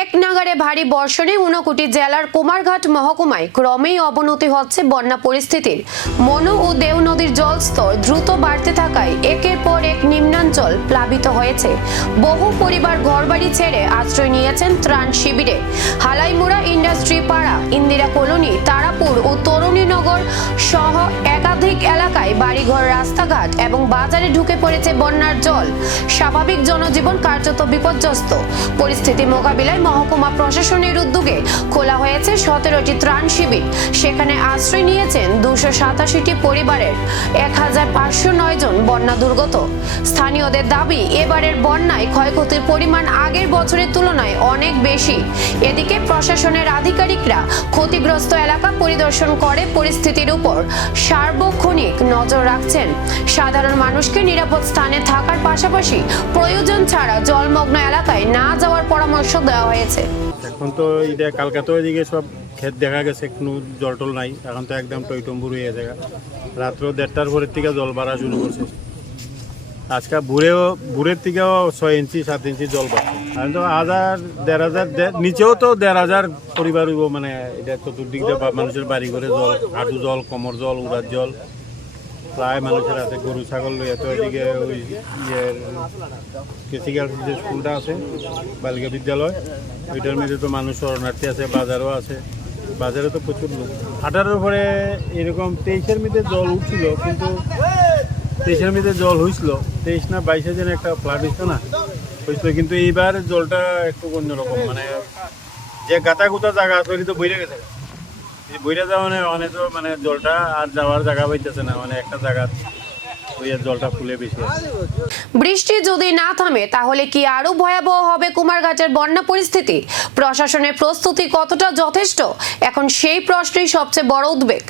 এক নাগারে ভারী বর্ষণে ঊনকোটি জেলার কুমারঘাট মহকুমায় ক্রমেই অবনতি হচ্ছে বন্যা পরিস্থিতির। মনু ও দেও নদীর জলস্তর দ্রুত বাড়তে থাকায় একের পর এক নিম্নাঞ্চল প্লাবিত হয়েছে। বহু পরিবার ঘরবাড়ি ছেড়ে আশ্রয় নিয়েছেন ত্রাণ শিবিরে। হালাইমুড়া ইন্ডাস্ট্রি পাড়া, ইন্দিরা কলোনি, তারাপুর ও তরুণীনগর সহ একাধিক এলাকায় বাড়িঘর, রাস্তাঘাট এবং বাজারে ঢুকে পড়েছে বন্যার জল। স্বাভাবিক জনজীবন কার্যত বিপর্যস্ত। পরিস্থিতি মোকাবিলায় মহকুমা প্রশাসনের উদ্যোগে খোলা হয়েছে 17টি ত্রাণ শিবির। সেখানে আশ্রয় নিয়েছেন 287টি পরিবারের 1509 জন বন্যা দুর্গত। স্থানীয়দের দাবি, এবারের বন্যায় ক্ষয়ক্ষতির পরিমাণ আগের বছরের তুলনায় অনেক বেশি। এদিকে প্রশাসনের আধিকারিকরা ক্ষতিগ্রস্ত এলাকা পরিদর্শন করে পরিস্থিতির উপর সার্বক্ষণিক নজর রাখছেন। সাধারণ মানুষকে নিরাপদ স্থানে থাকার পাশাপাশি প্রয়োজন ছাড়া জলমগ্ন এলাকায় না যাওয়ার পরামর্শ দেওয়া হয়েছে। এখন তো এটা কালকে তো এদিকে সব ক্ষেত দেখা গেছে, কোনো জলটল নাই, এখন তো একদম টইটম্বুর হয়ে যায়। রাত্র 1:30টার পরের থেকে জল বাড়া শুরু করছে। আজকে ভোরের থেকেও 6 ইঞ্চি 7 ইঞ্চি জল বাড়ছে। এখন তো 1000-1500 নিচেও তো 1500 পরিবার হইব। মানে এটা চতুর্দিক দিয়ে মানুষের বাড়ি ঘরে জল, হাঁটু জল, কোমর জল, উড়ার জল প্রায় মানুষের আছে। গরু ছাগল লইয়া তো এদিকে ওই কেসিকাল যে স্কুলটা আছে, বালিকা বিদ্যালয়, ওইটার মধ্যে তো মানুষ শরণার্থী আছে, বাজারও আছে। বাজারে তো প্রচুর লোক। 18-এর উপরে এরকম 23-এর মধ্যে জল উঠছিল, কিন্তু 23-এর মধ্যে জল হয়েছিল, 23 না 22-এ যেন একটা ফ্লাড হয়েছিল না, হয়েছিল। কিন্তু এইবার জলটা একটু অন্যরকম, মানে যে গাতা গুতা জায়গা আছে ওই তো বইরে গেছে। বইরা যাওয়া অনেক তো মানে জলটা আর যাওয়ার জায়গা পাইতেছে না, মানে একটা জায়গা জলটা ফুলে বেশি। বৃষ্টি যদি না থামে তাহলে কি আরো ভয়াবহ হবে কুমারঘাটের বন্যা পরিস্থিতি? প্রশাসনের প্রস্তুতি কতটা যথেষ্ট? এখন সেই প্রশ্নই সবচেয়ে বড় উদ্বেগ।